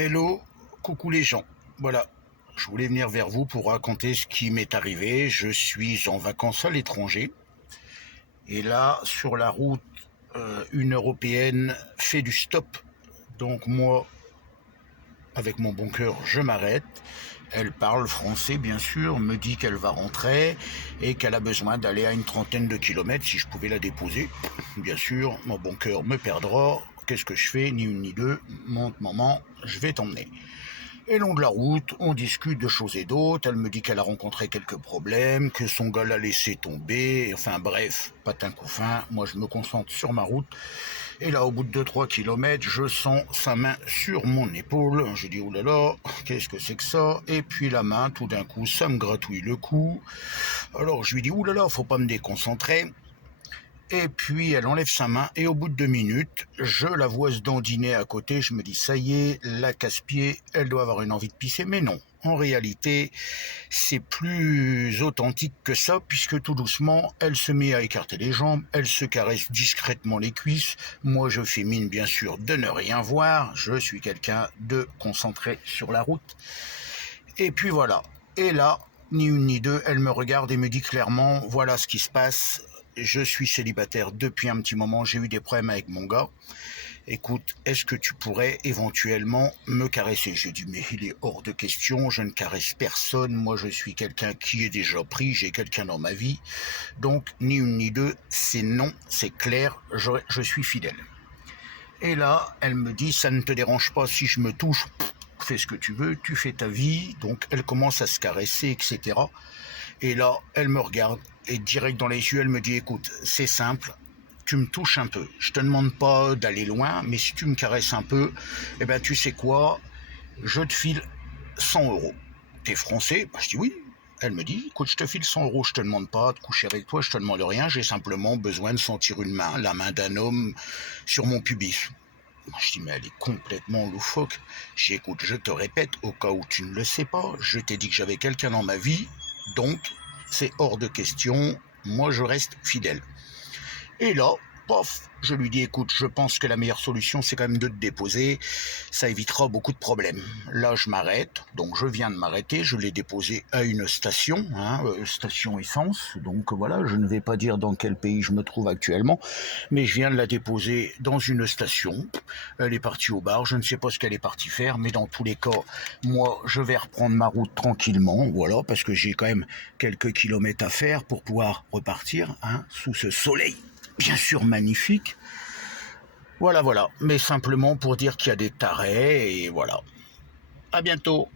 Hello, coucou les gens. Voilà, je voulais venir vers vous pour raconter ce qui m'est arrivé. Je suis en vacances à l'étranger et là, sur la route, une Européenne fait du stop. Donc moi, avec mon bon cœur, je m'arrête. Elle parle français, bien sûr, me dit qu'elle va rentrer et qu'elle a besoin d'aller à une trentaine de kilomètres. Si je pouvais la déposer, bien sûr, mon bon cœur me perdra. Qu'est-ce que je fais? Ni une ni deux. Monte, maman, je vais t'emmener. Et long de la route, on discute de choses et d'autres. Elle me dit qu'elle a rencontré quelques problèmes, que son gars l'a laissé tomber. Enfin bref, patin couffin. Moi, je me concentre sur ma route. Et là, au bout de 2-3 kilomètres, je sens sa main sur mon épaule. Je dis, oh là là, qu'est-ce que c'est que ça? Et puis la main, tout d'un coup, ça me gratouille le cou. Alors je lui dis, oh là là, faut pas me déconcentrer. Et puis elle enlève sa main et au bout de 2 minutes, je la vois se dandiner à côté. Je me dis ça y est, la casse-pied, elle doit avoir une envie de pisser. Mais non, en réalité, c'est plus authentique que ça puisque tout doucement, elle se met à écarter les jambes, elle se caresse discrètement les cuisses. Moi, je fais mine bien sûr de ne rien voir. Je suis quelqu'un de concentré sur la route. Et puis voilà. Et là, ni une ni deux, elle me regarde et me dit clairement, voilà ce qui se passe. Je suis célibataire depuis un petit moment, j'ai eu des problèmes avec mon gars. Écoute, est-ce que tu pourrais éventuellement me caresser? J'ai dit, mais il est hors de question, je ne caresse personne. Moi, je suis quelqu'un qui est déjà pris, j'ai quelqu'un dans ma vie. Donc, ni une ni deux, c'est non, c'est clair, je suis fidèle. Et là, elle me dit, ça ne te dérange pas si je me touche? Fais ce que tu veux, tu fais ta vie. Donc elle commence à se caresser, etc. Et là, elle me regarde et direct dans les yeux, elle me dit, écoute, c'est simple, tu me touches un peu. Je te demande pas d'aller loin, mais si tu me caresses un peu, eh ben tu sais quoi, je te file 100 euros. T'es français? Bah, je dis oui. Elle me dit, écoute, je te file 100 euros, je te demande pas de coucher avec toi, je te demande rien, j'ai simplement besoin de sentir une main, la main d'un homme sur mon pubis. Je dis, mais elle est complètement loufoque. J'écoute, je te répète, au cas où tu ne le sais pas, je t'ai dit que j'avais quelqu'un dans ma vie, donc c'est hors de question, moi je reste fidèle. Et là, pof, je lui dis, écoute, je pense que la meilleure solution, c'est quand même de te déposer, ça évitera beaucoup de problèmes. Là, je m'arrête, donc je viens de m'arrêter, je l'ai déposé à une station, station essence, donc voilà, je ne vais pas dire dans quel pays je me trouve actuellement, mais je viens de la déposer dans une station, elle est partie au bar, je ne sais pas ce qu'elle est partie faire, mais dans tous les cas, moi, je vais reprendre ma route tranquillement, voilà, parce que j'ai quand même quelques kilomètres à faire pour pouvoir repartir, sous ce soleil bien sûr magnifique. Voilà, mais simplement pour dire qu'il y a des tarés, et voilà. À bientôt.